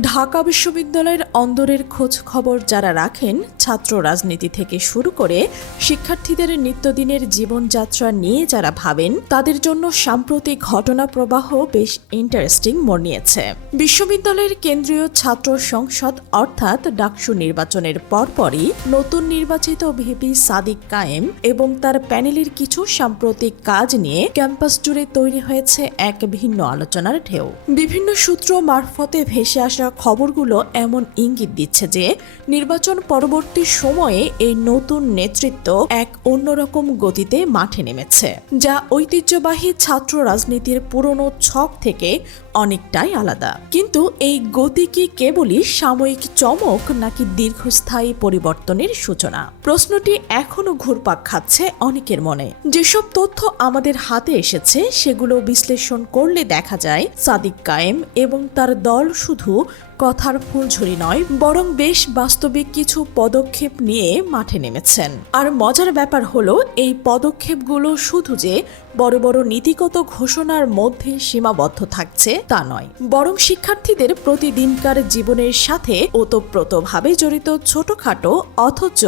ঢাকা বিশ্ববিদ্যালয়ের অন্দরের খোঁজ খবর যারা রাখেন, ছাত্র রাজনীতি থেকে শুরু করে শিক্ষার্থীদের নিত্যদিনের জীবনযাত্রা নিয়ে যারা ভাবেন, তাদের জন্য সাম্প্রতিক ঘটনা প্রবাহ বেশ ইন্টারেস্টিং মোড় নিয়েছে। বিশ্ববিদ্যালয়ের কেন্দ্রীয় ছাত্র সংসদ অর্থাৎ ডাকসু নির্বাচনের পরপরই নতুন নির্বাচিত ভিপি সাদিক কায়েম এবং তার প্যানেলের কিছু সাম্প্রতিক কাজ নিয়ে ক্যাম্পাস জুড়ে তৈরি হয়েছে এক ভিন্ন আলোচনার ঢেউ। বিভিন্ন সূত্র মারফতে ভেসে আসা খবরগুলো এমন ইঙ্গিত দিচ্ছে যে নির্বাচন পরবর্তী সময়ে এই নতুন নেতৃত্ব এক অন্যরকম গতিতে মাঠে নেমেছে, যা ঐতিহ্যবাহী ছাত্র রাজনীতির পুরনো ছক থেকে অনেকটাই আলাদা। কিন্তু এই গতি কি কেবলই সাময়িক চমক নাকি দীর্ঘস্থায়ী পরিবর্তনের সূচনা? প্রশ্নটি এখনও ঘুরপাক খাচ্ছে অনেকের মনে। যেসব তথ্য আমাদের হাতে এসেছে, সেগুলো বিশ্লেষণ করলে দেখা যায় সাদিক কায়েম এবং তার দল শুধু কথার ফুলঝুরি নয়, বরং বেশ বাস্তবিক কিছু পদক্ষেপ নিয়ে মাঠে নেমেছেন। আর মজার ব্যাপার হলো, এই পদক্ষেপগুলো শুধু যে বড় বড় নীতিগত ঘোষণার মধ্যে সীমাবদ্ধ থাকছে, তা নয়। বরং শিক্ষার্থীদের প্রতিদিনকার জীবনের সাথে ওতপ্রোতভাবে জড়িত ছোটখাটো, অথচ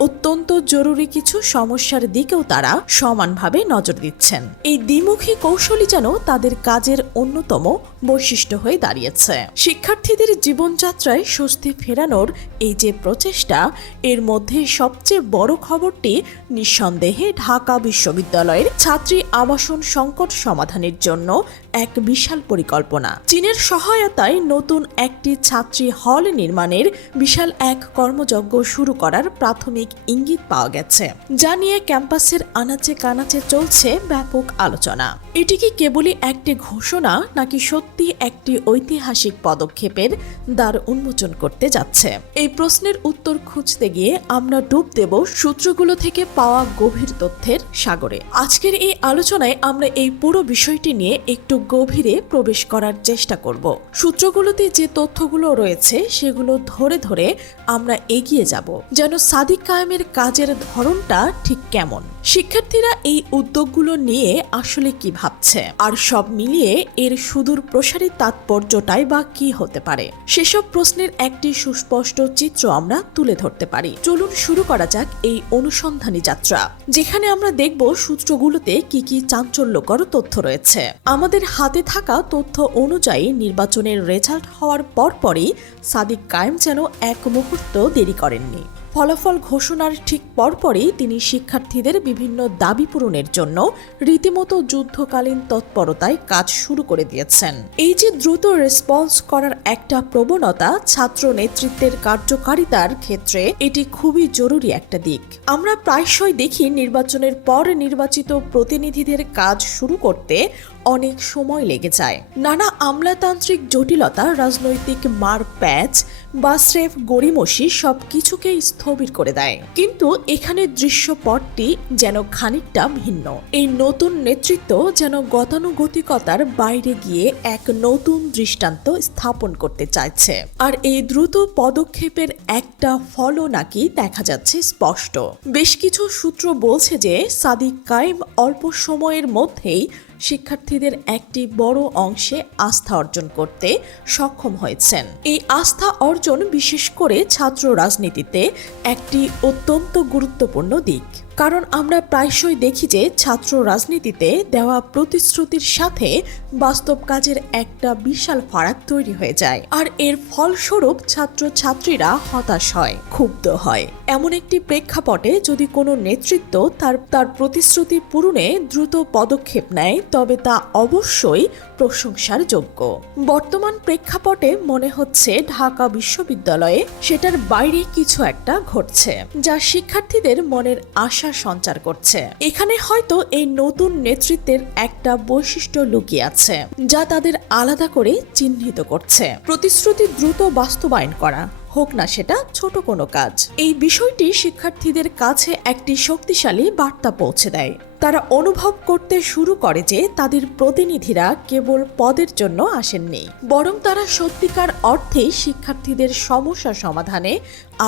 অত্যন্ত জরুরি কিছু সমস্যার দিকেও তারা সমানভাবে নজর দিচ্ছেন। এই দ্বিমুখী কৌশলই যেন তাদের কাজের অন্যতম বৈশিষ্ট্য হয়ে দাঁড়িয়েছে। শিক্ষার্থীদের জীবনযাত্রায় স্বস্তি ফেরানোর এই যে প্রচেষ্টা, এর মধ্যে সবচেয়ে বড় খবরটি নিঃসন্দেহে ঢাকা বিশ্ববিদ্যালয়ের ছাত্রী আবাসন সংকট সমাধানের জন্য এক বিশাল পরিকল্পনা। চীনের সহায়তায় নতুন একটি ছাত্রী হল নির্মাণের বিশাল এক কর্মযজ্ঞ শুরু করার প্রাথমিক ইঙ্গিত পাওয়া গেছে, যা নিয়ে ক্যাম্পাসের আনাচে কানাচে চলছে ব্যাপক আলোচনা। এটি কি কেবলই একটি ঘোষণা, নাকি সত্যি একটি ঐতিহাসিক পদক্ষেপের দ্বার উন্মোচন করতে যাচ্ছে? এই প্রশ্নের উত্তর খুঁজতে গিয়ে আমরা ডুব দেব সূত্রগুলো থেকে পাওয়া গভীর তথ্যের সাগরে। আজকের এই আলোচনায় আমরা এই পুরো বিষয়টি নিয়ে একটু গভীরে প্রবেশ করার চেষ্টা করব। সূত্রগুলোতে যে তথ্যগুলো রয়েছে, সেগুলো ধরে ধরে আমরা এগিয়ে যাব। যেন সাদিক কায়েমের কাজের ধরনটা ঠিক কেমন? শিক্ষার্থীরা এই উদ্যোগগুলো নিয়ে আসলে কি ভাবছে? আর সব মিলিয়ে এর সুদূর প্রসারী তাৎপর্যটাই বা কি হতে পারে? সেসব প্রশ্নের একটি সুস্পষ্ট চিত্র আমরা তুলে ধরতে পারি। চলুন শুরু করা যাক এই অনুসন্ধানী যাত্রা, যেখানে আমরা দেখব সূত্রগুলোতে কি কি চাঞ্চল্যকর তথ্য রয়েছে। আমাদের হাতে থাকা তথ্য অনুযায়ী নির্বাচনের রেজাল্ট হওয়ার পরপরই সাদিক কায়েম যেন এক মুহূর্ত দেরি করেননি। ফলাফল ঘোষণার ঠিক পরপরই তিনি শিক্ষার্থীদের বিভিন্ন দাবি পূরণের জন্য রীতিমতো যুদ্ধকালীন তৎপরতায় কাজ শুরু করে দিয়েছেন। এই যে দ্রুত রেসপন্স করার একটা প্রবণতা ছাত্র নেতৃত্বের কার্যকারিতার ক্ষেত্রে এটি খুবই জরুরি একটা দিক। আমরা প্রায়শই দেখি নির্বাচনের পর নির্বাচিত প্রতিনিধিদের কাজ শুরু করতে অনেক সময় লেগে যায়। নানা আমলাতান্ত্রিক জটিলতা, রাজনৈতিক মার প্যাচ বা স্রেফ গড়িমসি সব কিছুকেই স্থবির করে দেয়। কিন্তু এখানে দৃশ্যপটটি যেন খানিকটা ভিন্ন। এই নতুন নেতৃত্ব যেন গতানুগতিকতার বাইরে গিয়ে এক নতুন দৃষ্টান্ত স্থাপন করতে চাইছে। আর এই দ্রুত পদক্ষেপের একটা ফলও নাকি দেখা যাচ্ছে স্পষ্ট। বেশ কিছু সূত্র বলছে যে সাদিক কায়েম অল্প সময়ের মধ্যেই শিক্ষার্থীদের একটি বড় অংশে আস্থা অর্জন করতে সক্ষম হয়েছেন। এই আস্থা অর্জন বিশেষ করে ছাত্র রাজনীতিতে একটি অত্যন্ত গুরুত্বপূর্ণ দিক। কারণ আমরা প্রায়শই দেখি যে ছাত্র রাজনীতিতে দেওয়া প্রতিশ্রুতির সাথে বাস্তব কাজের একটা বিশাল ফারাক তৈরি হয়ে যায়। আর এর ফলস্বরূপ ছাত্র ছাত্রীরা হতাশ হয়, ক্ষুব্ধ হয়। এমন একটি প্রেক্ষাপটে যদি কোনো নেতৃত্ব তার তার প্রতিশ্রুতি পূরণে দ্রুত পদক্ষেপ নেয়, তবে তা অবশ্যই প্রশংসার যোগ্য। বর্তমান প্রেক্ষাপটে মনে হচ্ছে ঢাকা বিশ্ববিদ্যালয়ে সেটার বাইরে কিছু একটা ঘটছে, যা শিক্ষার্থীদের মনের আশা সঞ্চার করছে। এখানে হয়তো এই নতুন নেতৃত্বের একটা বৈশিষ্ট্য লুকিয়ে আছে, যা তাদের আলাদা করে চিহ্নিত করছে। প্রতিশ্রুতি দ্রুত বাস্তবায়ন করা, হোক না সেটা ছোট কোনো কাজ। এই বিষয়টি শিক্ষার্থীদের কাছে একটি শক্তিশালী বার্তা পৌঁছে দেয়। তারা অনুভব করতে শুরু করে যে তাদের প্রতিনিধিরা কেবল পদের জন্য আসেননি, বরং তারা সত্যিকার অর্থেই শিক্ষার্থীদের সমস্যা সমাধানে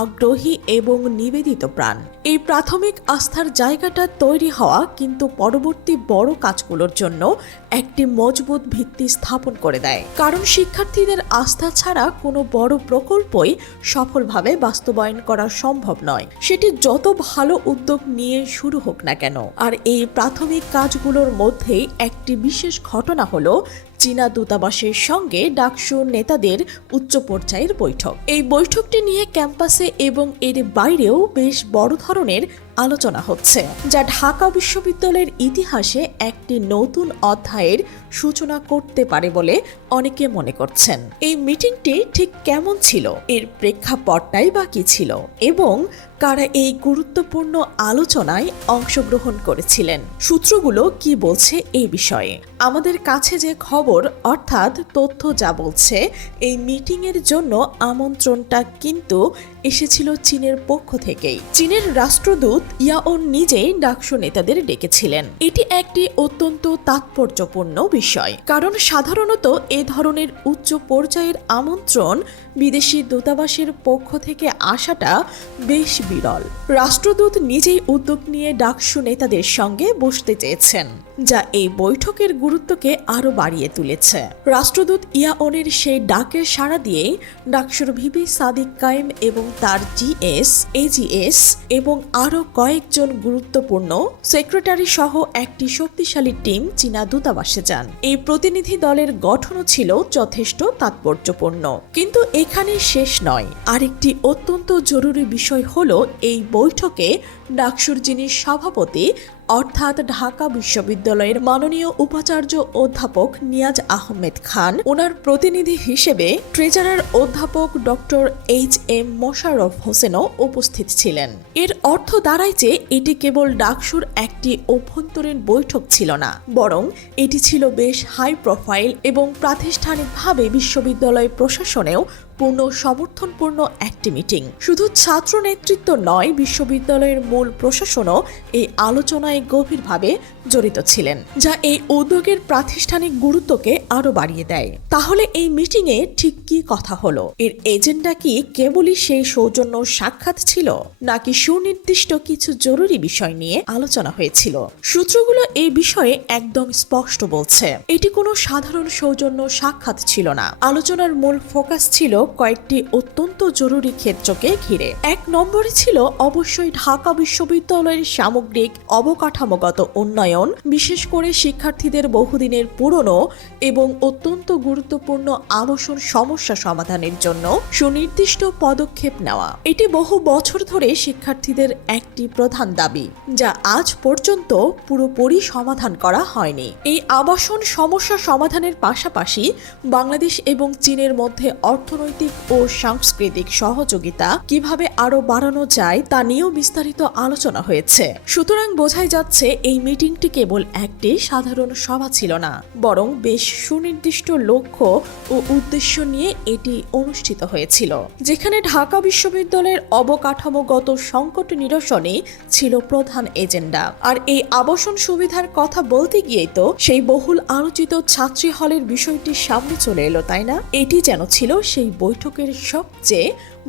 আগ্রহী এবং নিবেদিত প্রাণ। এই প্রাথমিক আস্থার জায়গাটা তৈরি হওয়া কিন্তু পরবর্তী বড় কাজগুলোর জন্য একটি মজবুত ভিত্তি স্থাপন করে দেয়। কারণ শিক্ষার্থীদের আস্থা ছাড়া কোনো বড় প্রকল্পই সফলভাবে বাস্তবায়ন করা সম্ভব নয়। সেটি যত ভালো উদ্যোগ নিয়ে শুরু হোক না কেন। আর এই প্রাথমিক কাজগুলোর মধ্যেই একটি বিশেষ ঘটনা হলো চীনা দূতাবাসের সঙ্গে ডাকসু নেতাদের উচ্চ পর্যায়ের বৈঠক। এই বৈঠকটি নিয়ে ক্যাম্পাসে এবং এর বাইরেও বেশ বড় ধরনের আলোচনা হচ্ছে, যা ঢাকা বিশ্ববিদ্যালয়ের ইতিহাসে একটি নতুন অধ্যায়ের সূচনা করতে পারে বলে অনেকে মনে করছেন। এই মিটিংটি ঠিক কেমন ছিল? এর প্রেক্ষাপটটাই বা কি ছিল? এবং কারা এই গুরুত্বপূর্ণ আলোচনায় অংশগ্রহণ করেছিলেন? সূত্রগুলো কি বলছে এই বিষয়ে? আমাদের কাছে যে খবর, অর্থাৎ তথ্য যা বলছে, এই মিটিংয়ের জন্য আমন্ত্রণটা কিন্তু এসেছিল চীনের পক্ষ থেকেই। চীনের রাষ্ট্রদূত ইয়াওন নিজেই ডাকসু নেতাদের ডেকেছিলেন। এটি একটি অত্যন্ত তাৎপর্যপূর্ণ বিষয়, কারণ সাধারণত এ ধরনের উচ্চ পর্যায়ের আমন্ত্রণ বিদেশি দূতাবাসের পক্ষ থেকে আসাটা বেশ বিরল। রাষ্ট্রদূত নিজেই উদ্যোগ নিয়ে ডাকসু নেতাদের সঙ্গে বসতে চেয়েছেন। যা এই বৈঠকের গুরুত্বকে আরও বাড়িয়ে তুলেছে। রাষ্ট্রদূত ইয়াওনের সেই ডাকে সাড়া দিয়ে ডাকসুর ভিবি সাদিক কায়েম এবং তার জিএস, এজিএস এবং আরও কয়েকজন গুরুত্বপূর্ণ সেক্রেটারি সহ একটি শক্তিশালী টিম চীনা দূতাবাসে যান। এই প্রতিনিধি দলের গঠনও ছিল যথেষ্ট তাৎপর্যপূর্ণ। কিন্তু এখানে শেষ নয়। আরেকটি অত্যন্ত জরুরি বিষয় হল এই বৈঠকে ডাকসুর যিনি সভাপতি অর্থাৎ ঢাকা বিশ্ববিদ্যালয়ের মাননীয় উপাচার্য অধ্যাপক নিয়াজ আহমেদ খান, ওনার প্রতিনিধি হিসেবে ট্রেজারার অধ্যাপক ডক্টর এইচ এম মোশাররফ হোসেনও উপস্থিত ছিলেন। এর অর্থ দাঁড়ায় যে এটি কেবল ডাকসুর একটি অভ্যন্তরীণ বৈঠক ছিল না, বরং এটি ছিল বেশ হাই প্রোফাইল এবং প্রাতিষ্ঠানিকভাবে বিশ্ববিদ্যালয় প্রশাসনেও পূর্ণ সমর্থনপূর্ণ একটি মিটিং। শুধু ছাত্র নেতৃত্ব নয় বিশ্ববিদ্যালয়ের মূল প্রশাসনও এই আলোচনায় গভীরভাবে জড়িত ছিলেন, যা এই উদ্যোগের প্রাতিষ্ঠানিক গুরুত্বকে আরও বাড়িয়ে দেয়। তাহলে এই মিটিংয়ে ঠিক কি কথা হলো? এর এজেন্ডা কি কেবলই সেই সৌজন্য সাক্ষাৎ ছিল, নাকি সুনির্দিষ্ট কিছু জরুরি বিষয় নিয়ে আলোচনা হয়েছিল? সূত্রগুলো এই বিষয়ে একদম স্পষ্ট বলছে। এটি কোনো সাধারণ সৌজন্য সাক্ষাৎ ছিল না। আলোচনার মূল ফোকাস ছিল কয়েকটি অত্যন্ত জরুরি ক্ষেত্রকে ঘিরে। এক নম্বরে ছিল অবশ্যই ঢাকা বিশ্ববিদ্যালয়ের সামগ্রিক অবকাঠামোগত উন্নয়ন বিশেষ করে শিক্ষার্থীদের বহুদিনের পুরনো এবং অত্যন্ত গুরুত্বপূর্ণ আবাসন সমস্যা সমাধানের জন্য সুনির্দিষ্ট পদক্ষেপ নেওয়া। এটি বহু বছর ধরে শিক্ষার্থীদের একটি প্রধান দাবি, যা আজ পর্যন্ত পুরোপুরি সমাধান করা হয়নি। এই আবাসন সমস্যা সমাধানের পাশাপাশি বাংলাদেশ এবং চীনের মধ্যে অর্থনৈতিক ও সাংস্কৃতিক সহযোগিতা কীভাবে আরও বাড়ানো যায় তা নিয়েও বিস্তারিত আলোচনা হয়েছে। সুতরাং বোঝাই যাচ্ছে, এই মিটিংটি কেবল, একটি সাধারণ সভা ছিল না, বরং বেশ সুনির্দিষ্ট লক্ষ্য ও উদ্দেশ্য নিয়ে এটি অনুষ্ঠিত হয়েছিল, যেখানে ঢাকা বিশ্ববিদ্যালয়ের অবকাঠামোগত সংকট নিরসনে ছিল প্রধান এজেন্ডা। আর এই আবাসন সুবিধার কথা বলতে গিয়েই তো সেই বহুল আলোচিত ছাত্রী হলের বিষয়টি সামনে চলে এলো, তাই না? এটি যেন ছিল সেই বৈঠকের সবচেয়ে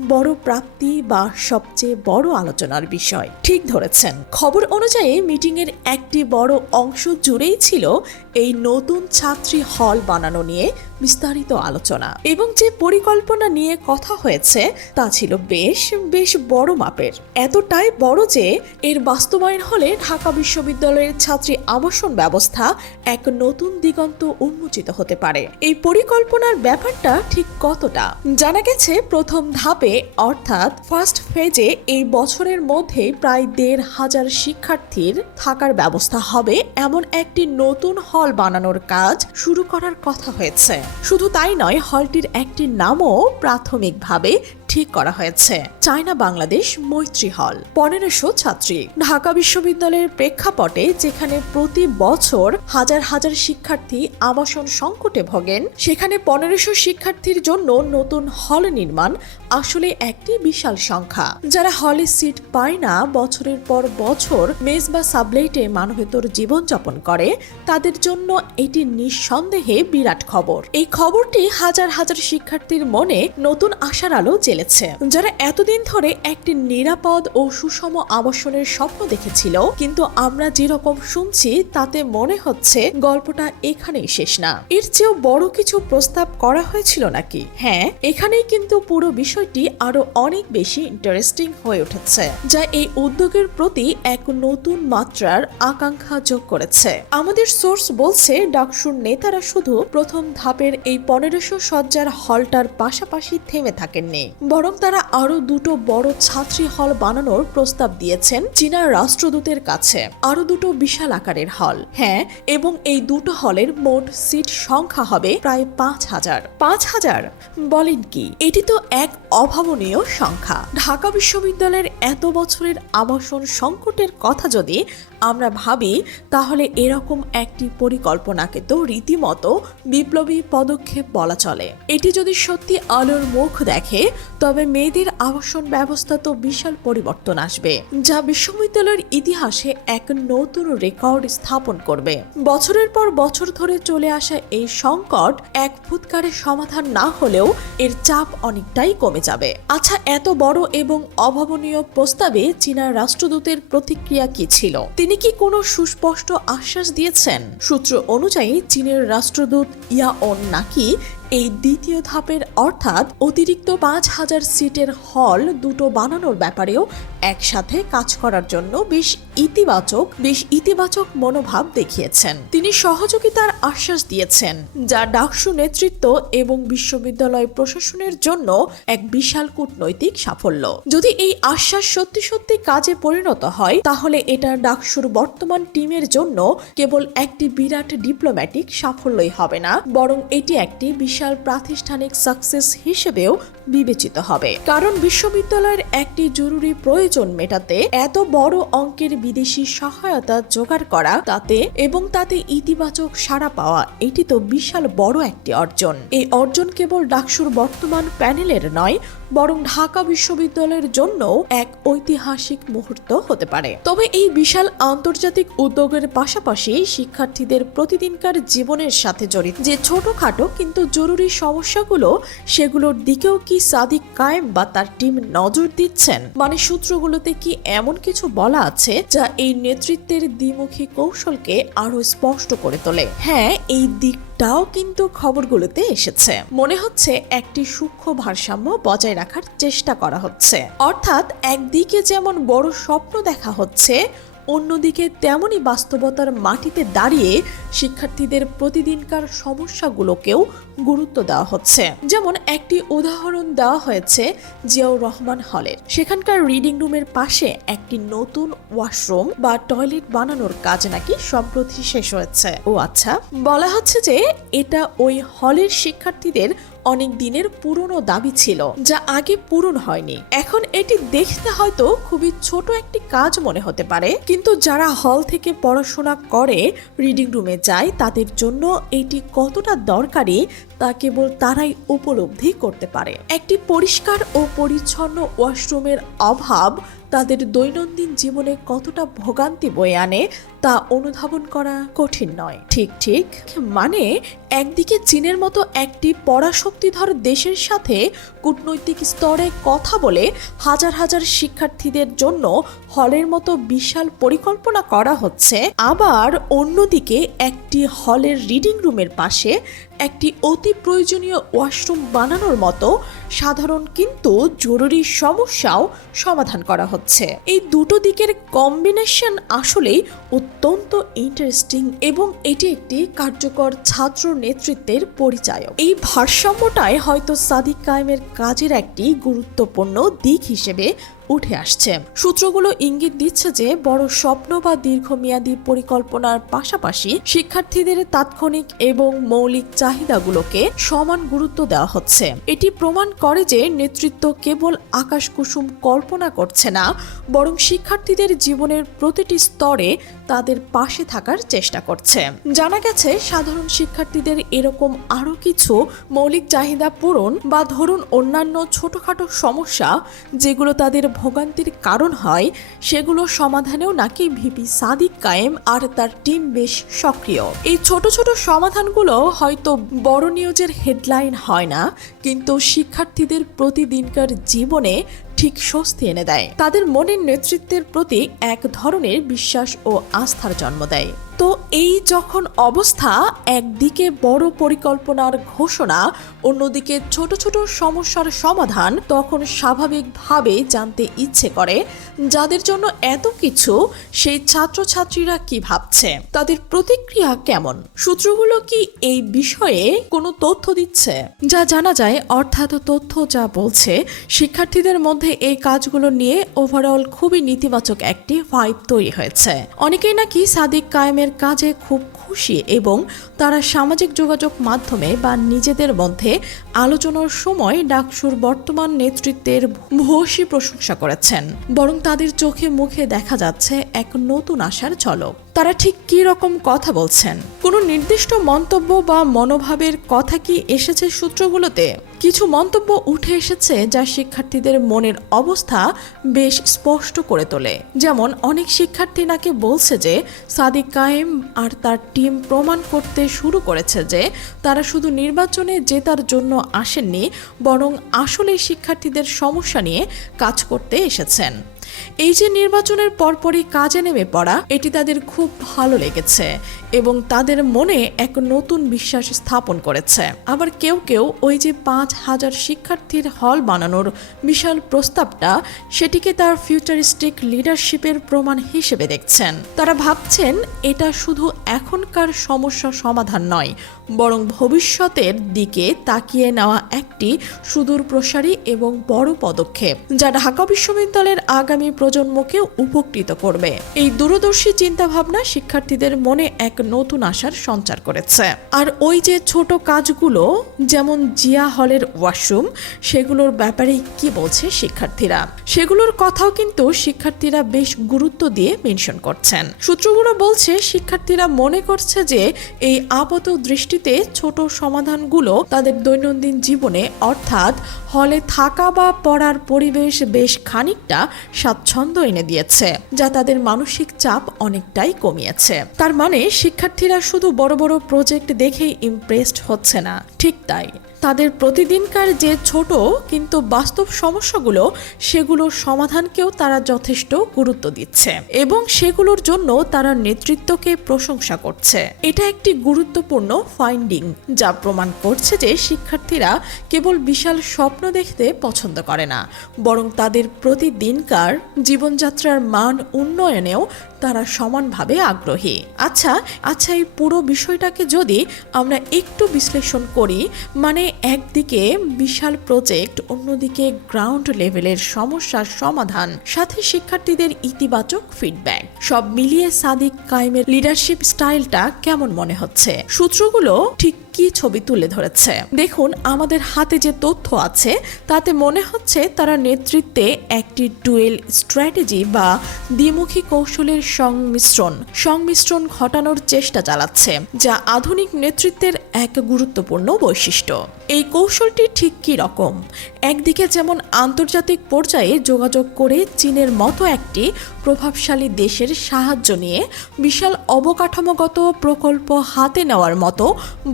বড় প্রাপ্তি বা সবচেয়ে বড় আলোচনার বিষয়। ঠিক ধরেছেন। খবর অনুযায়ী মিটিংয়ের একটি বড় অংশ জুড়েই ছিল এই নতুন ছাত্রী হল বানানো নিয়ে বিস্তারিত আলোচনা। এবং যে পরিকল্পনা নিয়ে কথা হয়েছে, তা ছিল বেশ বেশ বড় মাপের। এতটাই বড় যে এর বাস্তবায়ন হলে ঢাকা বিশ্ববিদ্যালয়ের ছাত্রী আবাসন ব্যবস্থা এক নতুন দিগন্ত উন্মোচিত হতে পারে। এই পরিকল্পনার ব্যাপারটা ঠিক কতটা? জানা গেছে, প্রথম ধাপে, অর্থাৎ ফার্স্ট ফেজে এই বছরের মধ্যে প্রায় দেড় হাজার শিক্ষার্থীর থাকার ব্যবস্থা হবে এমন একটি নতুন হল বানানোর কাজ শুরু করার কথা হয়েছে। শুধু তাই নয় হলটির একটি নামও প্রাথমিকভাবে ঠিক করা হয়েছে। চায়না বাংলাদেশ মৈত্রী হল, পনেরোশো ছাত্রী। ঢাকা বিশ্ববিদ্যালয়ের প্রেক্ষাপটে যেখানে প্রতি বছর হাজার হাজার শিক্ষার্থী আবাসন সংকটে ভোগেন, সেখানে পনেরোশো শিক্ষার্থীর জন্য নতুন হল নির্মাণ আসলে একটি বিশাল সংখ্যা। যারা হলে সিট পায় না, বছরের পর বছর মেজ বা সাবলেটে মানবেতর জীবনযাপন করে, তাদের জন্য এটি নিঃসন্দেহে বিরাট খবর। এই খবরটি হাজার হাজার শিক্ষার্থীর মনে নতুন আশার আলো জ্বেলেছে দিয়েছে। যারা এতদিন ধরে একটি নিরাপদ ও সুষম আবাসনের স্বপ্ন দেখেছিল, কিন্তু আমরা যেরকম শুনছি, তাতে মনে হচ্ছে গল্পটা এখানেই শেষ না। এর চেয়েও বড় কিছু প্রস্তাব করা হয়েছিল নাকি? হ্যাঁ এখানেই কিন্তু পুরো বিষয়টি আরও অনেক বেশি ইন্টারেস্টিং হয়ে উঠেছে, যা এই উদ্যোগের প্রতি এক নতুন মাত্রার আকাঙ্ক্ষা যোগ করেছে। আমাদের সোর্স বলছে, ডাকসুর নেতারা শুধু প্রথম ধাপের এই পনেরোশো সজ্জার হলটার পাশাপাশি থেমে থাকেননি বরং তারা আরও দুটো বড় ছাত্রী হল বানানোর প্রস্তাব দিয়েছেন চীনার রাষ্ট্রদূতের কাছে। আরও দুটো বিশাল আকারের হল। হ্যাঁ এবং এই দুটো হলের মোট সিট সংখ্যা হবে প্রায় পাঁচ হাজার। পাঁচ হাজার? বলেন কি, এটি তো এক অভাবনীয় সংখ্যা। ঢাকা বিশ্ববিদ্যালয়ের এত বছরের আবাসন সংকটের কথা যদি আমরা ভাবি, তাহলে এরকম একটি পরিকল্পনাকে তো রীতিমতো বিপ্লবী পদক্ষেপ বলা চলে। এটি যদি সত্যি আলোর মুখ দেখে, তবে মেয়েদের আবাসন ব্যবস্থা তো বিশাল পরিবর্তন আসবে, যা বিশ্ববিদ্যালয়ের ইতিহাসে এক নতুন রেকর্ড স্থাপন করবে। বছরের পর বছর ধরে চলে আসা এই সংকট এক ফুৎকারে সমাধান না হলেও এর চাপ অনেকটাই কমে যাবে। আচ্ছা এত বড় এবং অভাবনীয় প্রস্তাবে চীনার রাষ্ট্রদূতের প্রতিক্রিয়া কি ছিল? তিনি কি কোনো সুস্পষ্ট আশ্বাস দিয়েছেন? সূত্র অনুযায়ী চীনের রাষ্ট্রদূত ইয়াওন নাকি এই দ্বিতীয় ধাপের অর্থাৎ অতিরিক্ত পাঁচ হাজার সিটের হল দুটো বানানোর ব্যাপারেও একসাথে কাজ করার জন্য বেশ ইতিবাচক বেশ ইতিবাচক মনোভাব দেখিয়েছেন। তিনি সহযোগিতার আশ্বাস দিয়েছেন, যা ডাকসু নেতৃত্ব এবং বিশ্ববিদ্যালয় প্রশাসনের জন্য এক বিশাল কূটনৈতিক সাফল্য। যদি এই আশ্বাস সত্যি সত্যি কাজে পরিণত হয়, তাহলে এটা ডাকসুর বর্তমান টিমের জন্য কেবল একটি বিরাট ডিপ্লোম্যাটিক সাফল্যই হবে না, বরং এটি একটি বিশাল প্রাতিষ্ঠানিক সাকসেস হিসেবেও বিবেচিত হবে। কারণ বিশ্ববিদ্যালয়ের একটি জরুরি প্রয়োজন মেটাতে এত বড় অঙ্কের বিদেশি সহায়তা জোগাড় করা, তাতে এবং তাতে ইতিবাচক সাড়া পাওয়া, এটি তো বিশাল বড় একটি অর্জন। এই অর্জন কেবল ডাকসুর বর্তমান প্যানেলের নয় বরং ঢাকা বিশ্ববিদ্যালয়ের জন্য এক ঐতিহাসিক মুহূর্ত হতে পারে। তবে এই বিশাল আন্তর্জাতিক উদ্যোগের পাশাপাশি শিক্ষার্থীদের প্রতিদিনকার জীবনের সাথে জড়িত। যে ছোটখাটো কিন্তু জরুরি সমস্যাগুলো, সেগুলোর দিকেও কি সাদিক কায়েম বা তার টিম নজর দিচ্ছেন? মানে সূত্রগুলোতে কি এমন কিছু বলা আছে যা এই নেতৃত্বের দ্বিমুখী কৌশলকে আরও স্পষ্ট করে তোলে? হ্যাঁ এই দিকটাও কিন্তু খবরগুলোতে এসেছে। মনে হচ্ছে একটি সূক্ষ্ম ভারসাম্য বজায় রাখার চেষ্টা করা হচ্ছে। অর্থাৎ একদিকে যেমন বড় স্বপ্ন দেখা হচ্ছে অন্যদিকে তেমনই বাস্তবতার মাটিতে দাঁড়িয়ে শিক্ষার্থীদের প্রতিদিনকার সমস্যাগুলোকেও গুরুত্ব দেওয়া হচ্ছে। যেমন একটি উদাহরণ দেওয়া হয়েছে জিয়াউর রহমান হলের। সেখানকার রিডিং রুমের পাশে একটি নতুন ওয়াশরুম বা টয়লেট বানানোর কাজ নাকি সম্প্রতি শেষ হয়েছে। ও আচ্ছা বলা হচ্ছে যে এটা ওই হলের শিক্ষার্থীদের অনেক দিনের পুরনো দাবি ছিল, যা আগে পূরণ হয়নি। এখন এটি দেখতে হয়তো খুবই ছোট একটি কাজ মনে হতে পারে, কিন্তু যারা হল থেকে পড়াশোনা করে রিডিং রুমে যায়, তাদের জন্য এটি কতটা দরকারি তা কেবল তারাই উপলব্ধি করতে পারে। একটি পরিষ্কার ও পরিচ্ছন্ন ওয়াশরুমের অভাব তাদের দৈনন্দিন জীবনে কতটা ভোগান্তি বয়ে আনে তা অনুধাবন করা কঠিন নয়। ঠিক ঠিক মানে একদিকে চীনের মতো একটি পরাশক্তিধর দেশের সাথে কূটনৈতিক স্তরে কথা বলে হাজার হাজার শিক্ষার্থীদের জন্য হলের মতো বিশাল পরিকল্পনা করা হচ্ছে, আবার অন্যদিকে একটি হলের রিডিং রুমের পাশে একটি অতি প্রয়োজনীয় ওয়াশরুম বানানোর মতো সাধারণ কিন্তু জরুরি সমস্যাও সমাধান করা হচ্ছে। এই দুটো দিকের কম্বিনেশন আসলেই অত্যন্ত ইন্টারেস্টিং এবং এটি একটি কার্যকর ছাত্র নেতৃত্বের পরিচায়ক। এই ভারসাম্যটাই হয়তো সাদিক কায়েমের কাজের একটি গুরুত্বপূর্ণ দিক হিসেবে উঠে আসছে। সূত্রগুলো ইঙ্গিত দিচ্ছে যে, বড় স্বপ্ন বা দীর্ঘমেয়াদী পরিকল্পনার পাশাপাশি শিক্ষার্থীদের তাৎক্ষণিক এবং মৌলিক চাহিদাগুলোকে সমান গুরুত্ব দেওয়া হচ্ছে। এটি প্রমাণ করে যে, নেতৃত্ব কেবল আকাশ কুসুম কল্পনা করছে না, বরং শিক্ষার্থীদের জীবনের প্রতিটি স্তরে তাদের পাশে থাকার চেষ্টা করছে। জানা গেছে, সাধারণ শিক্ষার্থীদের এরকম আরও কিছু মৌলিক চাহিদা পূরণ বা ধরুন অন্যান্য ছোটখাটো সমস্যা, যেগুলো তাদের ভোগান্তির কারণ হয়, সেগুলো সমাধানেও নাকি ভিপি সাদিক কায়েম আর তার টিম বেশ সক্রিয়। এই ছোট ছোট সমাধানগুলো হয়তো বড় নিউজের হেডলাইন হয় না, কিন্তু শিক্ষার্থীদের প্রতিদিনকার জীবনে ঠিক স্বস্তি এনে দেয়। তাদের মনের নেতৃত্বের প্রতি এক ধরনের বিশ্বাস ও আস্থার জন্ম দেয়। তো এই যখন অবস্থা, একদিকে বড় পরিকল্পনার ঘোষণা, অন্যদিকে ছোট ছোট সমস্যার সমাধান তখন স্বাভাবিকভাবে জানতে ইচ্ছে করে, যাদের জন্য এত কিছু সেই ছাত্রছাত্রীরা কি ভাবছে? তাদের প্রতিক্রিয়া কেমন? সূত্রগুলো কি এই বিষয়ে কোনো তথ্য দিচ্ছে? যা জানা যায়, অর্থাৎ তথ্য যা বলছে, শিক্ষার্থীদের মধ্যে এই কাজগুলো নিয়ে ওভারঅল খুবই নেতিবাচক একটি ভাইব তৈরি হয়েছে। অনেকেই নাকি সাদিক কায়েমের কাজে খুব খুশি এবং তারা সামাজিক যোগাযোগ মাধ্যমে বা নিজেদের মধ্যে আলোচনার সময় ডাকসুর বর্তমান নেতৃত্বের ভূয়সী প্রশংসা করেছেন। বরং তাদের চোখে মুখে দেখা যাচ্ছে এক নতুন আশার ঝলক। তারা ঠিক কী রকম কথা বলছেন? কোনো নির্দিষ্ট মন্তব্য বা মনোভাবের কথা কি এসেছে সূত্রগুলোতে? কিছু মন্তব্য উঠে এসেছে যা শিক্ষার্থীদের মনের অবস্থা বেশ স্পষ্ট করে তোলে। যেমন, অনেক শিক্ষার্থী নাকি বলছে যে, সাদিক কায়েম আর তার টিম প্রমাণ করতে শুরু করেছে যে, তারা শুধু নির্বাচনে জেতার জন্য আসেননি, বরং আসলে শিক্ষার্থীদের সমস্যা নিয়ে কাজ করতে এসেছেন। এই যে নির্বাচনের পরপরই কাজে নেমে পড়া, এটি তাদের খুব ভালো লেগেছে। এবং তাদের মনে এক নতুন বিশ্বাস স্থাপন করেছে। আবার কেউ কেউ ওই যে পাঁচ হাজার শিক্ষার্থীর হল বানানোর বিশাল প্রস্তাবটা সেটিকে তার ফিউচারিস্টিক লিডারশিপের প্রমাণ হিসেবে দেখছেন। তারা ভাবছেন এটা শুধু এখনকার সমস্যা সমাধান নয়, বরং ভবিষ্যতের দিকে তাকিয়ে নেওয়া একটি সুদূর প্রসারী এবং বড় পদক্ষেপ, যা ঢাকা বিশ্ববিদ্যালয়ের আগামী প্রজন্মকে উপকৃত করবে। এই দূরদর্শী চিন্তাভাবনা শিক্ষার্থীদের মনে এক নতুন আশার সঞ্চার করেছে। আর ওই যে ছোট কাজগুলো, যেমন জিয়া হলের ওয়াশরুম, সেগুলোর ব্যাপারে কি বলছে শিক্ষার্থীরা? সেগুলোর কথাও কিন্তু শিক্ষার্থীরা বেশ গুরুত্ব দিয়ে মেনশন করছেন। সূত্রগুলো বলছে, শিক্ষার্থীরা মনে করছে যে এই আপাত দৃষ্টিতে ছোট সমাধানগুলো তাদের দৈনন্দিন জীবনে, অর্থাৎ হলে থাকা বা পড়ার পরিবেশ বেশ খানিকটা স্বাচ্ছন্দ্য এনে দিয়েছে, যা তাদের মানসিক চাপ অনেকটাই কমিয়েছে। তার মানে শিক্ষার্থীরা শুধু বড় বড় প্রজেক্ট দেখেই ইমপ্রেসড হচ্ছে না। ঠিক তাই। তাদের প্রতিদিনকার যে ছোট কিন্তু বাস্তব সমস্যাগুলো, সেগুলোর সমাধানকেও তারা যথেষ্ট গুরুত্ব দিচ্ছে এবং সেগুলোর জন্য তারা নেতৃত্বকে প্রশংসা করছে। এটা একটি গুরুত্বপূর্ণ ফাইন্ডিং যা প্রমাণ করছে যে শিক্ষার্থীরা কেবল বিশাল স্বপ্ন দেখতে পছন্দ করে না, বরং তাদের প্রতিদিনকার জীবনযাত্রার মান উন্নয়নেও তারা সমানভাবে আগ্রহী। আচ্ছা আচ্ছা এই পুরো বিষয়টাকে যদি আমরা একটু বিশ্লেষণ করি মানে একদিকে বিশাল প্রজেক্ট, অন্যদিকে গ্রাউন্ড লেভেলের সমস্যার সমাধান, সাথে শিক্ষার্থীদের ইতিবাচক ফিডব্যাক সব মিলিয়ে সাদিক কায়েমের লিডারশিপ স্টাইলটা কেমন মনে হচ্ছে? সূত্রগুলো ঠিক কি ছবি তুলে ধরেছে? দেখুন, আমাদের হাতে যে তথ্য আছে, তাতে মনে হচ্ছে তারা নেতৃত্বে একটি ডুয়েল স্ট্র্যাটেজি বা দ্বিমুখী কৌশলের সংমিশ্রণ সংমিশ্রণ ঘটানোর চেষ্টা চালাচ্ছে, যা আধুনিক নেতৃত্বের এক গুরুত্বপূর্ণ বৈশিষ্ট্য। এই কৌশলটি ঠিক কী রকম? একদিকে যেমন আন্তর্জাতিক পর্যায়ে যোগাযোগ করে চীনের মতো একটি প্রভাবশালী দেশের সাহায্য নিয়ে বিশাল অবকাঠামোগত প্রকল্প হাতে নেওয়ার মতো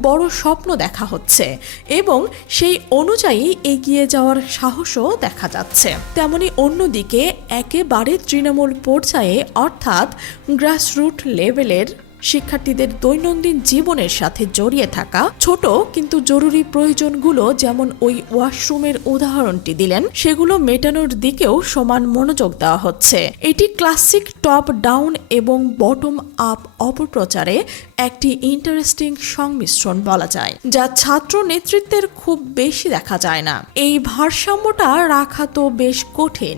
বড় স্বপ্ন দেখা হচ্ছে এবং সেই অনুযায়ী এগিয়ে যাওয়ার সাহসও দেখা যাচ্ছে। তেমনি অন্যদিকে একেবারে তৃণমূল পর্যায়ে অর্থাৎ গ্রাসরুট লেভেলের শিক্ষার্থীদের দৈনন্দিন জীবনের সাথে জড়িয়ে থাকা ছোট কিন্তু জরুরি প্রয়োজনগুলো যেমন ওই ওয়াশরুমের উদাহরণটি দিলেন, সেগুলো মেটানোর দিকেও সমান মনোযোগ দেওয়া হচ্ছে। এটি ক্লাসিক টপ ডাউন এবং বটম আপ অপপ্রচারে একটি ইন্টারেস্টিং সংমিশ্রণ বলা যায়, যা ছাত্র নেতৃত্বের খুব বেশি দেখা যায় না। এই ভারসাম্যটা রাখা তো বেশ কঠিন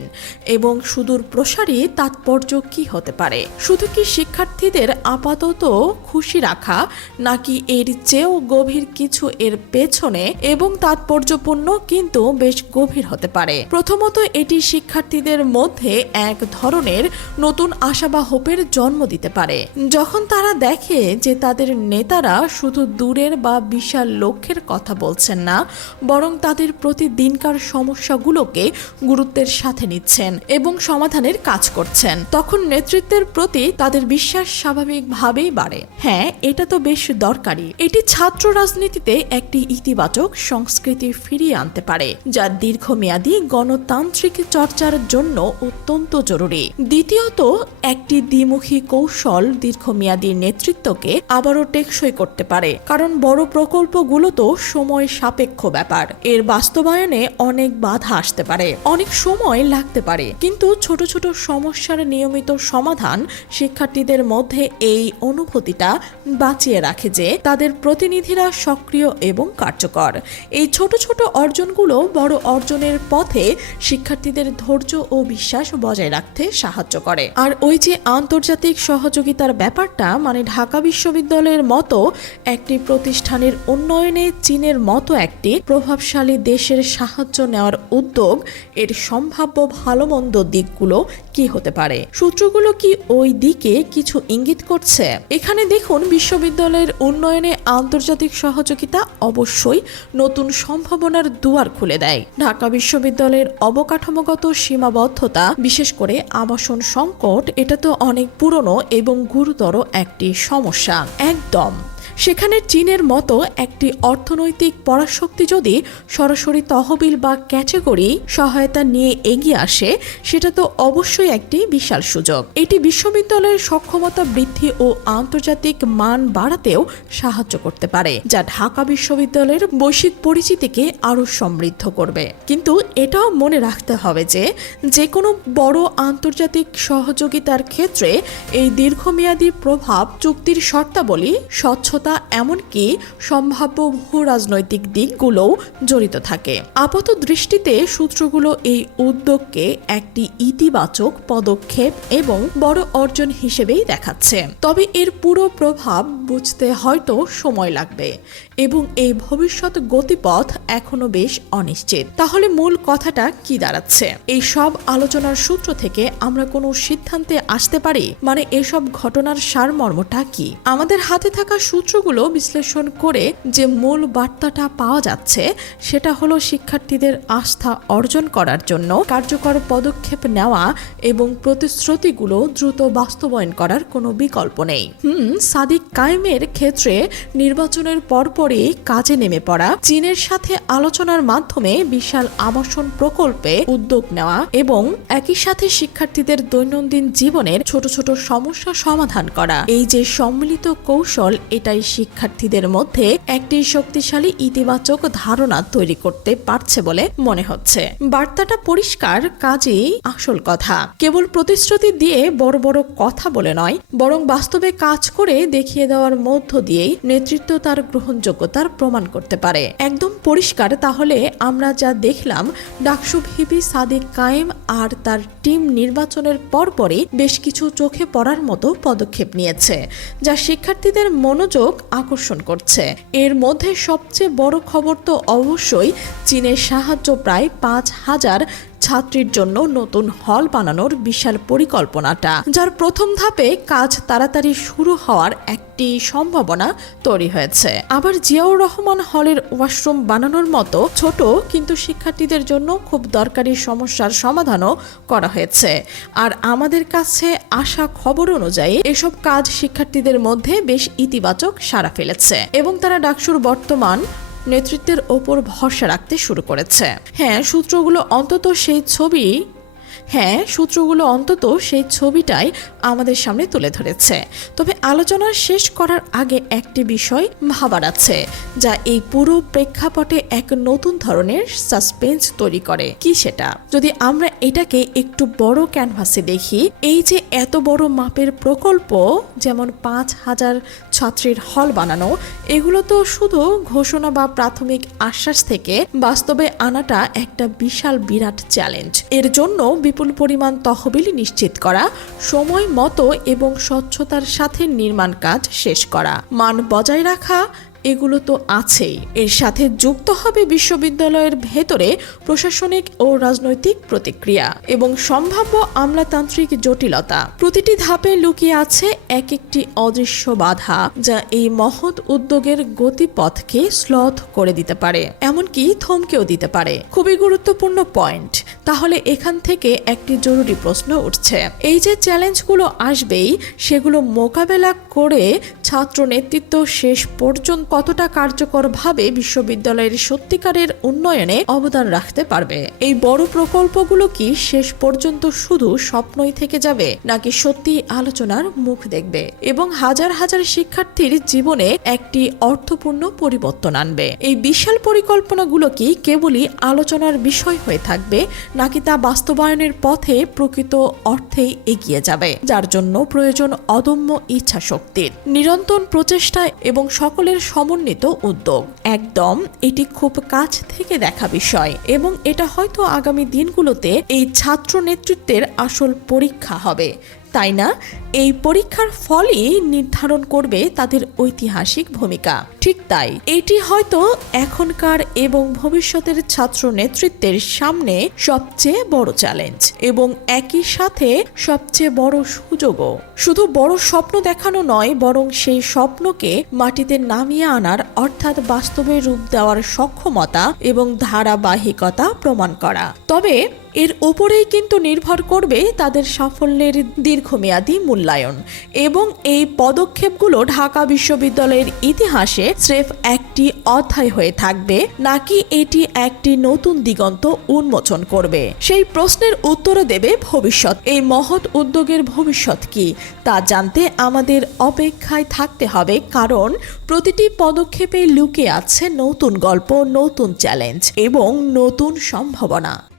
এবং সুদূর প্রসারী তাৎপর্য কি হতে পারে? শুধু কি শিক্ষার্থীদের আপাত আপাতত খুশি রাখা, নাকি এর চেয়েও গভীর কিছু এর পেছনে এবং তাৎপর্যপূর্ণ কিন্তু বেশ গভীর হতে পারে। প্রথমত, এটি শিক্ষার্থীদের মধ্যে এক ধরনের নতুন আশা বা হোপের জন্ম দিতে পারে। যখন তারা দেখে যে তাদের নেতারা শুধু দূরের বা বিশাল লক্ষ্যের কথা বলছেন না, বরং তাদের প্রতিদিনকার সমস্যাগুলোকে গুরুত্বের সাথে নিচ্ছেন এবং সমাধানের কাজ করছেন, তখন নেতৃত্বের প্রতি তাদের বিশ্বাস স্বাভাবিকভাবেই বাড়ে হ্যাঁ এটা তো বেশ দরকারি। এটি ছাত্র রাজনীতিতে একটি ইতিবাচক সংস্কৃতি ফিরিয়ে আনতে পারে, যা দীর্ঘমেয়াদী গণতান্ত্রিক চর্চার জন্য অত্যন্ত জরুরি। দ্বিতীয়ত, একটি দ্বিমুখী কৌশল দীর্ঘমেয়াদী নেতৃত্বকে আবারও টেকসই করতে পারে, কারণ বড় প্রকল্পগুলো তো সময় সাপেক্ষ ব্যাপার। এর বাস্তবায়নে অনেক বাধা আসতে পারে, অনেক সময় লাগতে পারে। কিন্তু ছোট ছোট সমস্যার নিয়মিত সমাধান শিক্ষার্থীদের মধ্যে এই অনুভূতিটা বাঁচিয়ে রাখে যে তাদের প্রতিনিধিরা সক্রিয় এবং কার্যকর। এই ছোট ছোট অর্জনগুলো বড় অর্জনের পথে শিক্ষার্থীদের ধৈর্য ও বিশ্বাস বজায় রাখতে সাহায্য করে। আর ওই যে আন্তর্জাতিক সহযোগিতার ব্যাপারটা মানে ঢাকা বিশ্ববিদ্যালয়ের মতো একটি প্রতিষ্ঠানের উন্নয়নে চীনের মতো একটি প্রভাবশালী দেশের সাহায্য নেওয়ার উদ্যোগ, এর সম্ভাব্য ভালো মন্দ দিকগুলো কি হতে পারে? সূত্রগুলো কি ওই দিকে কিছু ইঙ্গিত করছে? এখানে দেখুন, বিশ্ববিদ্যালয়ের উন্নয়নে আন্তর্জাতিক সহযোগিতা অবশ্যই নতুন সম্ভাবনার দুয়ার খুলে দেয়। ঢাকা বিশ্ববিদ্যালয়ের অবকাঠামোগত সীমাবদ্ধতা, বিশেষ করে আবাসন সংকট, এটা তো অনেক পুরনো এবং গুরুতর একটি সমস্যা। একদম। সেখানে চীনের মতো একটি অর্থনৈতিক পরাশক্তি যদি সরাসরি তহবিল বা ক্যাটেগরি সহায়তা নিয়ে এগিয়ে আসে, সেটা তো অবশ্যই একটি বিশাল সুযোগ। এটি বিশ্ববিদ্যালয়ের সক্ষমতা বৃদ্ধি ও আন্তর্জাতিক মান বাড়াতেও সাহায্য করতে পারে, যা ঢাকা বিশ্ববিদ্যালয়ের বৈশ্বিক পরিচিতিকে আরও সমৃদ্ধ করবে। কিন্তু এটাও মনে রাখতে হবে যে যে কোনো বড় আন্তর্জাতিক সহযোগিতার ক্ষেত্রে এই দীর্ঘমেয়াদী প্রভাব চুক্তির শর্তাবলী, স্বচ্ছতা এমনকি সম্ভাব্য ভূ রাজনৈতিক দিকগুলোও জড়িত থাকে। আপাত দৃষ্টিতে সূত্রগুলো এই উদ্যোগকে একটি ইতিবাচক পদক্ষেপ এবং বড় অর্জন হিসেবেই দেখাচ্ছে। তবে এর পুরো প্রভাব বুঝতে হয়তো সময় লাগবে এবং এই ভবিষ্যৎ গতিপথ এখনও বেশ অনিশ্চিত। তাহলে মূল কথাটা কি দাঁড়াচ্ছে? এই সব আলোচনার সূত্র থেকে আমরা কোনো সিদ্ধান্তে আসতে পারি? মানে এসব ঘটনার সারমর্মটা কি? আমাদের হাতে থাকা সূত্রগুলো বিশ্লেষণ করে যে মূল বার্তাটা পাওয়া যাচ্ছে, সেটা হলো শিক্ষার্থীদের আস্থা অর্জন করার জন্য কার্যকর পদক্ষেপ নেওয়া এবং প্রতিশ্রুতিগুলো দ্রুত বাস্তবায়ন করার কোনো বিকল্প নেই। হুম, সাদিক কায়েমের ক্ষেত্রে নির্বাচনের পরপরই কাজে নেমে পড়া, চীনের সাথে আলোচনার মাধ্যমে বিশাল আবাসন প্রকল্পে উদ্যোগ নেওয়া এবং একই সাথে শিক্ষার্থীদের দৈনন্দিন জীবনের ছোট ছোট সমস্যা সমাধান করা। এই যে সম্মিলিত কৌশল, এটাই শিক্ষার্থীদের মধ্যে একটি শক্তিশালী ইতিবাচক ধারণা তৈরি করতে পারছে বলে মনে হচ্ছে। বার্তাটা পরিষ্কার, কাজেই আসল কথা। কেবল প্রতিশ্রুতি দিয়ে বড় বড় কথা বলে নয়, বরং বাস্তবে কাজ করে দেখিয়ে দেওয়ার মধ্য দিয়েই নেতৃত্ব তার গ্রহণযোগ্যতার প্রমাণ করতে পারে। একদম পরিষ্কার, তাহলে আমরা যা দেখলাম, ডাকসু ভিপি সাদিক কায়েম আর তার টিম নির্বাচনের পরপরই বেশ কিছু চোখে পড়ার মতো পদক্ষেপ নিয়েছে, যা শিক্ষার্থীদের মনোযোগ আকর্ষণ করছে। এর মধ্যে সবচেয়ে বড় খবর তো অবশ্যই চীনের সাহায্য প্রায় পাঁচ হাজার ছাত্রীর জন্য নতুন হল বানানোর বিশাল পরিকল্পনাটা, যার প্রথম ধাপে কাজ তাড়াতাড়ি শুরু হওয়ার একটি সম্ভাবনা তৈরি হয়েছে। আবার জিয়াউর রহমান হলের ওয়াশরুম বানানোর মতো ছোট কিন্তু শিক্ষার্থীদের জন্য খুব দরকারি সমস্যার সমাধানও করা হয়েছে। আর আমাদের কাছে আসা খবর অনুযায়ী এসব কাজ শিক্ষার্থীদের মধ্যে বেশ ইতিবাচক সাড়া ফেলেছে। এবং তারা ডাকসুর বর্তমান নেতৃত্বের ওপর ভরসা রাখতে শুরু করেছে। হ্যাঁ সূত্রগুলো অন্তত সেই ছবি হ্যাঁ সূত্রগুলো অন্তত সেই ছবিটাই আমাদের সামনে তুলে ধরেছে। তবে আলোচনা শেষ করার আগে একটি বিষয় ভাবার আছে, যা এই পুরো প্রেক্ষাপটে এক নতুন ধরনের সাসপেন্স তৈরি করে। কি সেটা? যদি আমরা এটাকে একটু বড় ক্যানভাসে দেখি, এই যে এত বড় মাপের প্রকল্প, যেমন পাঁচ হাজার ছাত্রীর হল বানানো, এগুলো তো শুধু ঘোষণা বা প্রাথমিক আশ্বাস থেকে বাস্তবে আনাটা একটা বিশাল বিরাট চ্যালেঞ্জ এর জন্য বিপুল পরিমাণ তহবিল নিশ্চিত করা, সময় মতো এবং স্বচ্ছতার সাথে নির্মাণ কাজ শেষ করা। মান বজায় রাখা এগুলো তো আছেই। এর সাথে যুক্ত হবে বিশ্ববিদ্যালয়ের ভেতরে প্রশাসনিক ও রাজনৈতিক প্রতিক্রিয়া এবং সম্ভাব্য আমলাতান্ত্রিক জটিলতা। প্রতিটি ধাপে লুকিয়ে আছে এক একটি অদৃশ্য বাধা যা এই মহৎ উদ্যোগের গতিপথকে স্লথ করে দিতে পারে, এমনকি থমকেও দিতে পারে। খুবই গুরুত্বপূর্ণ পয়েন্ট। তাহলে এখান থেকে একটি জরুরি প্রশ্ন উঠছে। এই যে চ্যালেঞ্জগুলো আসবেই, সেগুলো মোকাবেলা করে ছাত্র নেতৃত্ব শেষ পর্যন্ত কতটা কার্যকরভাবে বিশ্ববিদ্যালয়ের সত্যিকারের উন্নয়নে অবদান রাখতে পারবে? এই বড় প্রকল্পগুলো কি শেষ পর্যন্ত শুধু স্বপ্নই থেকে যাবে, নাকি সত্যি আলোচনার মুখ দেখবে এবং হাজার হাজার শিক্ষার্থীর জীবনে একটি অর্থপূর্ণ পরিবর্তন আনবে? এই বিশাল পরিকল্পনাগুলো কি কেবলই আলোচনার বিষয় হয়ে থাকবে, নাকি তা বাস্তবায়নের পথে প্রকৃত অর্থেই এগিয়ে যাবে, যার জন্য প্রয়োজন অদম্য ইচ্ছা শক্তির নিরন্তর প্রচেষ্টা এবং সকলের সমন্বিত উদ্যোগ। একদম, এটি খুব কাছ থেকে দেখা বিষয় এবং এটা হয়তো আগামী দিনগুলোতে এই ছাত্র নেতৃত্বের আসল পরীক্ষা হবে। তাই না? এই পরীক্ষার ফলই নির্ধারণ করবে তাদের ঐতিহাসিক ভূমিকা। ঠিক তাই, এটি হয়তো এখনকার এবং ভবিষ্যতের ছাত্র নেতৃত্বের সামনে সবচেয়ে বড় চ্যালেঞ্জ এবং একই সাথে সবচেয়ে বড় সুযোগও। শুধু বড় স্বপ্ন দেখানো নয়, বরং সেই স্বপ্নকে মাটিতে নামিয়ে আনার, অর্থাৎ বাস্তবে রূপ দেওয়ার সক্ষমতা এবং ধারাবাহিকতা প্রমাণ করা। তবে এর ওপরেই কিন্তু নির্ভর করবে তাদের সাফল্যের দীর্ঘমেয়াদী মূল্যায়ন এবং এই পদক্ষেপগুলো ঢাকা বিশ্ববিদ্যালয়ের ইতিহাসে স্রেফ একটি অধ্যায় হয়ে থাকবে, নাকি এটি একটি নতুন দিগন্ত উন্মোচন করবে? সেই প্রশ্নের উত্তরও দেবে ভবিষ্যৎ। এই মহৎ উদ্যোগের ভবিষ্যৎ কি? তা জানতে আমাদের অপেক্ষায় থাকতে হবে, কারণ প্রতিটি পদক্ষেপে লুকে আছে নতুন গল্প, নতুন চ্যালেঞ্জ এবং নতুন সম্ভাবনা।